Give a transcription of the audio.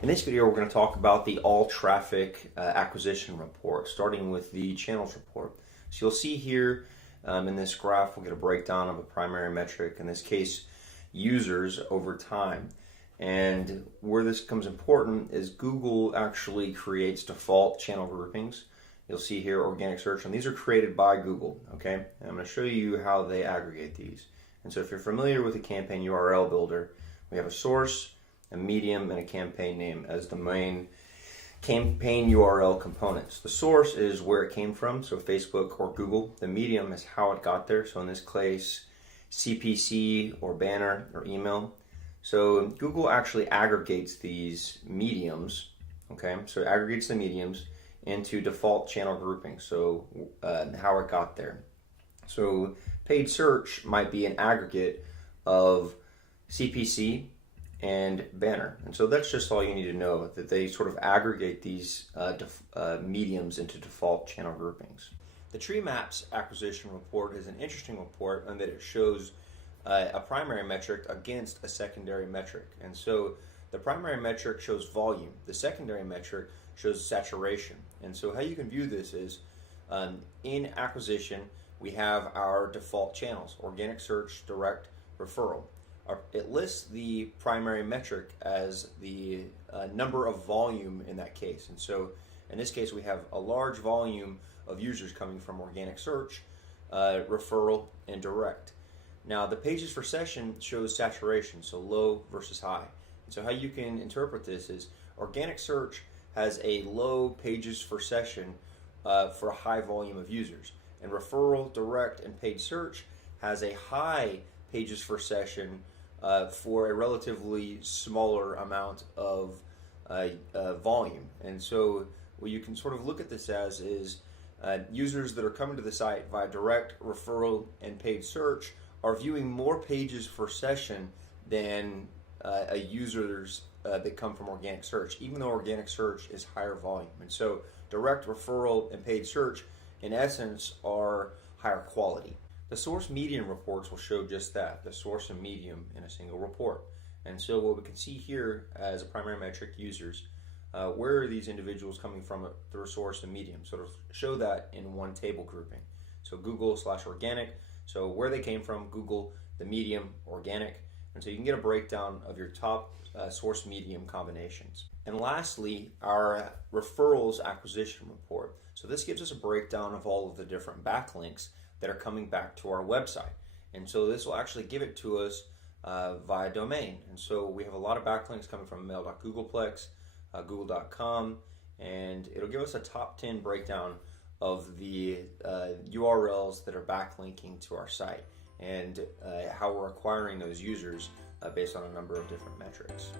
In this video, we're going to talk about the all traffic acquisition report, starting with the channels report. So you'll see here in this graph, we'll get a breakdown of a primary metric, in this case, users over time. And where this becomes important is Google actually creates default channel groupings. You'll see here organic search, and these are created by Google, okay? And I'm going to show you how they aggregate these. And so if you're familiar with the campaign URL builder, we have a source, a medium, and a campaign name as the main campaign URL components. The source is where it came from, so Facebook or Google. The medium is how it got there, so in this case, CPC or banner or email. So Google actually aggregates these mediums, okay? So it aggregates the mediums into default channel groupings, so how it got there. So paid search might be an aggregate of CPC and banner. And so that's just all you need to know, that they sort of aggregate these mediums into default channel groupings. The Tree Maps acquisition report is an interesting report in that it shows a primary metric against a secondary metric. And so the primary metric shows volume. The secondary metric shows saturation. And so how you can view this is in acquisition, we have our default channels: organic search, direct, referral. It lists the primary metric as the number of volume in that case. And so in this case, we have a large volume of users coming from organic search, referral, and direct. Now, the pages per session shows saturation, so low versus high. And so how you can interpret this is organic search has a low pages per session for a high volume of users. And referral, direct, and paid search has a high pages per session for a relatively smaller amount of volume. And so what you can sort of look at this as is users that are coming to the site via direct, referral, and paid search are viewing more pages per session than users that come from organic search, even though organic search is higher volume. And so direct, referral, and paid search in essence are higher quality. The source medium reports will show just that, the source and medium in a single report. And so what we can see here as a primary metric, users, where are these individuals coming from through source and medium? So to show that in one table grouping. So Google/organic, so where they came from, Google, the medium, organic. And so you can get a breakdown of your top source medium combinations. And lastly, our referrals acquisition report. So this gives us a breakdown of all of the different backlinks that are coming back to our website. And so this will actually give it to us via domain. And so we have a lot of backlinks coming from mail.googleplex, google.com, and it'll give us a top 10 breakdown of the URLs that are backlinking to our site and how we're acquiring those users based on a number of different metrics.